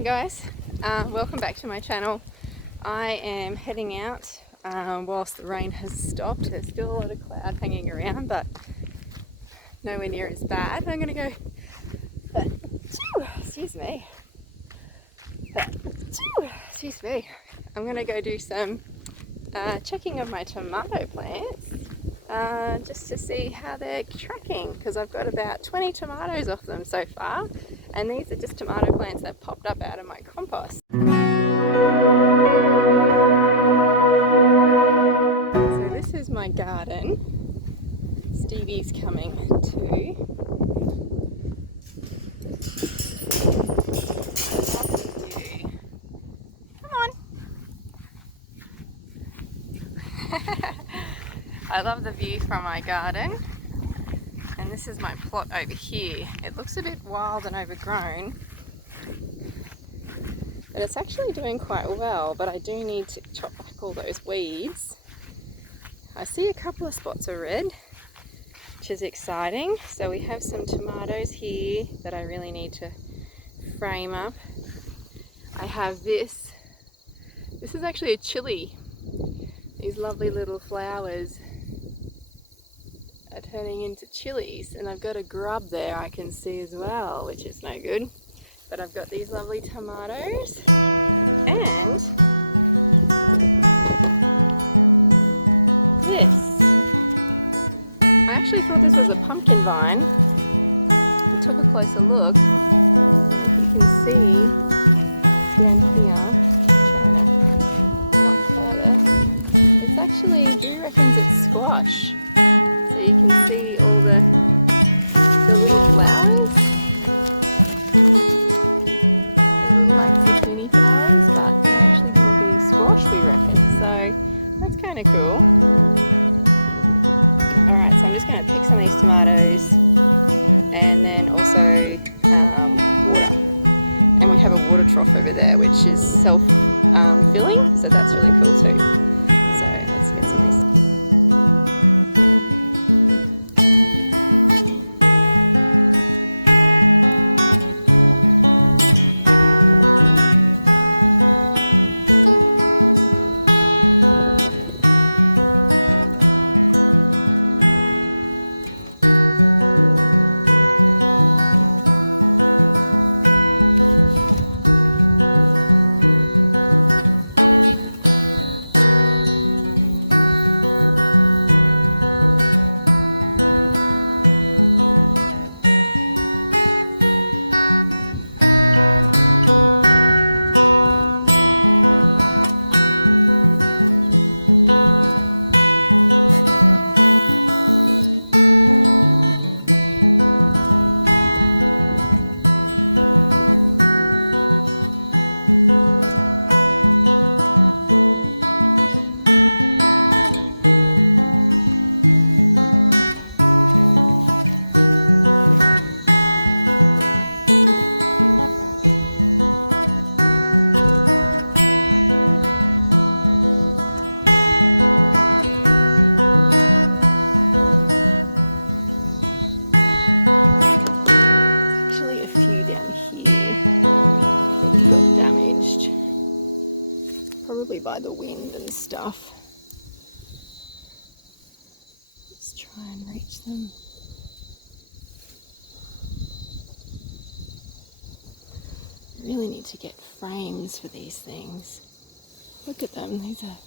Hi guys, welcome back to my channel. I am heading out whilst the rain has stopped. There's still a lot of cloud hanging around, but nowhere near as bad. I'm going to go, excuse me, I'm going to go do some checking of my tomato plants just to see how they're tracking, because I've got about 20 tomatoes off them so far, and these are just tomato plants that popped up out of my compost. So this is my garden. Stevie's coming too. I love the view from my garden, and this is my plot over here. It looks a bit wild and overgrown, but it's actually doing quite well, but I do need to chop back all those weeds. I see a couple of spots of red, which is exciting. So we have some tomatoes here that I really need to frame up. I have this is actually a chili. These lovely little flowers are turning into chilies, and I've got a grub there I can see as well, which is no good. But I've got these lovely tomatoes, and this. I actually thought this was a pumpkin vine. I took a closer look. You can see down here, not further. It's actually, Drew reckons it's squash. So you can see all the little flowers. Not so many flowers, but they actually could be squash, we reckon. So that's kind of cool. Alright, so I'm just going to pick some of these tomatoes, and then also water. And we have a water trough over there which is self-filling, so that's really cool too. So let's get some of this. By the wind and stuff. Let's try and reach them. I really need to get frames for these things. Look at them, these are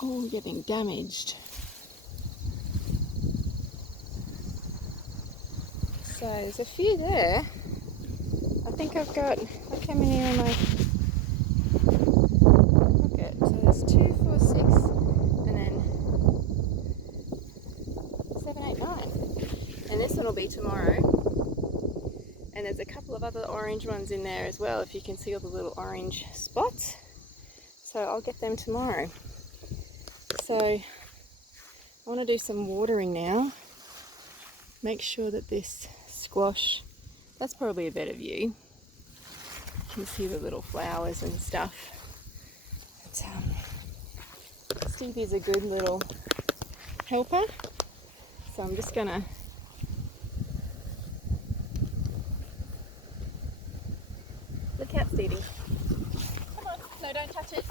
all getting damaged. So there's a few there. I think I've got, look how many are my. So there's 2, 4, 6, and then 7, 8, 9. And this one will be tomorrow. And there's a couple of other orange ones in there as well, if you can see all the little orange spots. So I'll get them tomorrow. So I want to do some watering now. Make sure that this squash, that's probably a better view. You can see the little flowers and stuff. Stevie's a good little helper, so I'm just gonna Look out, Stevie. Come on. No, don't touch it.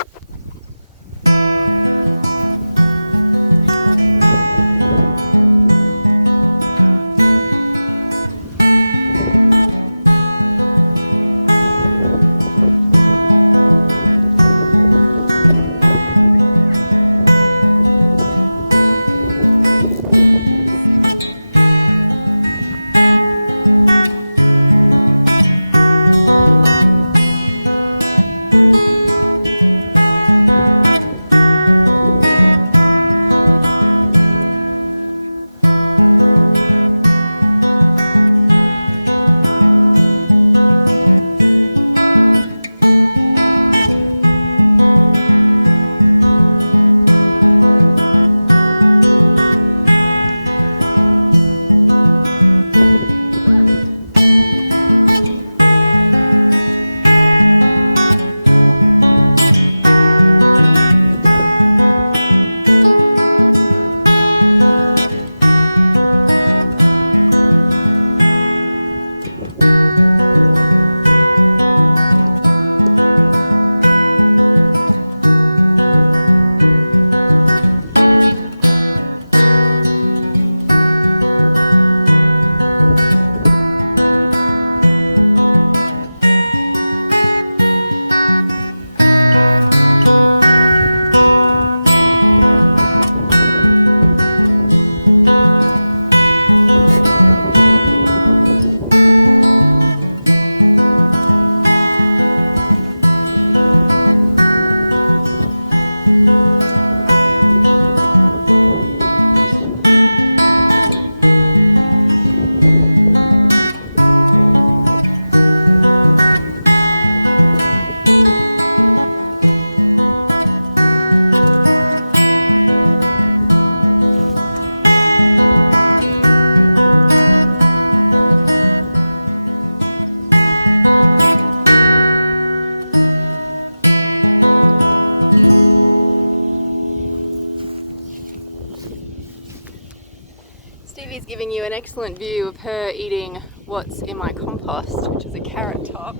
Stevie's giving you an excellent view of her eating what's in my compost, which is a carrot top.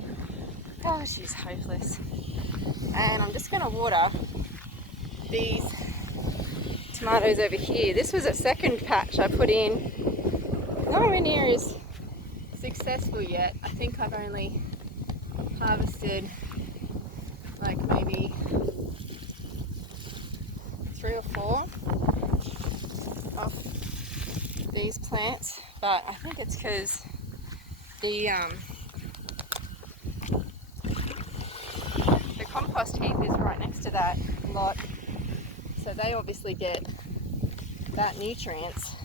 Oh, she's hopeless. And I'm just going to water these tomatoes over here. This was a second patch I put in. Nowhere near as successful yet. I think I've only harvested like maybe 3 or 4 of these plants, but I think it's because the compost heap is right next to that lot, so they obviously get that nutrients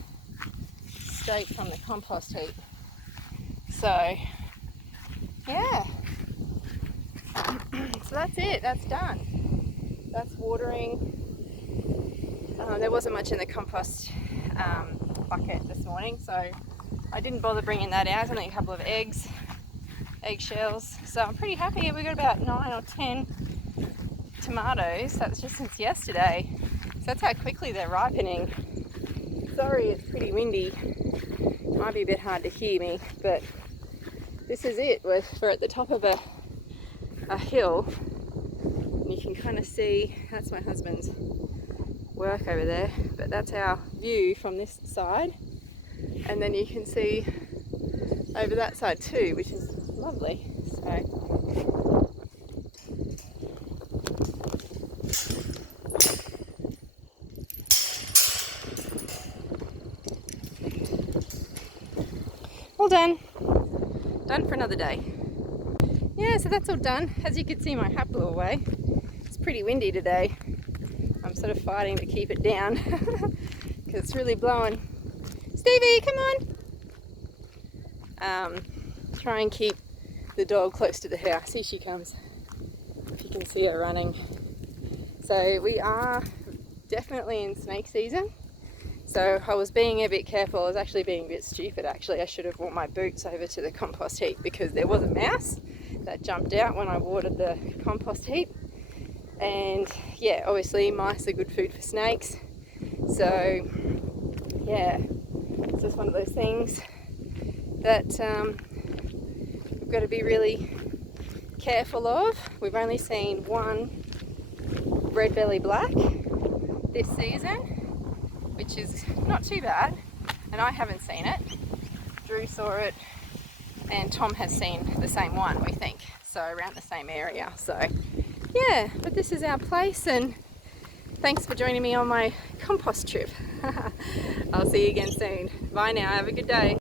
straight from the compost heap. So yeah, so that's it, that's done. That's watering. There wasn't much in the compost bucket this morning, so I didn't bother bringing that out. Only a couple of eggshells. So I'm pretty happy. We got about 9 or 10 tomatoes. That's just since yesterday. So that's how quickly they're ripening. Sorry, it's pretty windy. Might be a bit hard to hear me, but this is it. We're at the top of a hill, and you can kind of see, that's my husband's work over there, but that's our view from this side, and then you can see over that side too, which is lovely. So all done for another day. Yeah, so that's all done. As you can see, my hat blew away. It's pretty windy today. I'm sort of fighting to keep it down because it's really blowing. Stevie, come on! Try and keep the dog close to the house. Here she comes. If you can see her running. So we are definitely in snake season. So I was being a bit careful. I was actually being a bit stupid actually. I should have worn my boots over to the compost heap because there was a mouse that jumped out when I watered the compost heap. And yeah, obviously mice are good food for snakes. So yeah, it's just one of those things that we've got to be really careful of. We've only seen one red belly black this season, which is not too bad, and I haven't seen it. Drew saw it, and Tom has seen the same one, we think, so around the same area. So yeah, but this is our place, and thanks for joining me on my compost trip. I'll see you again soon. Bye now, have a good day.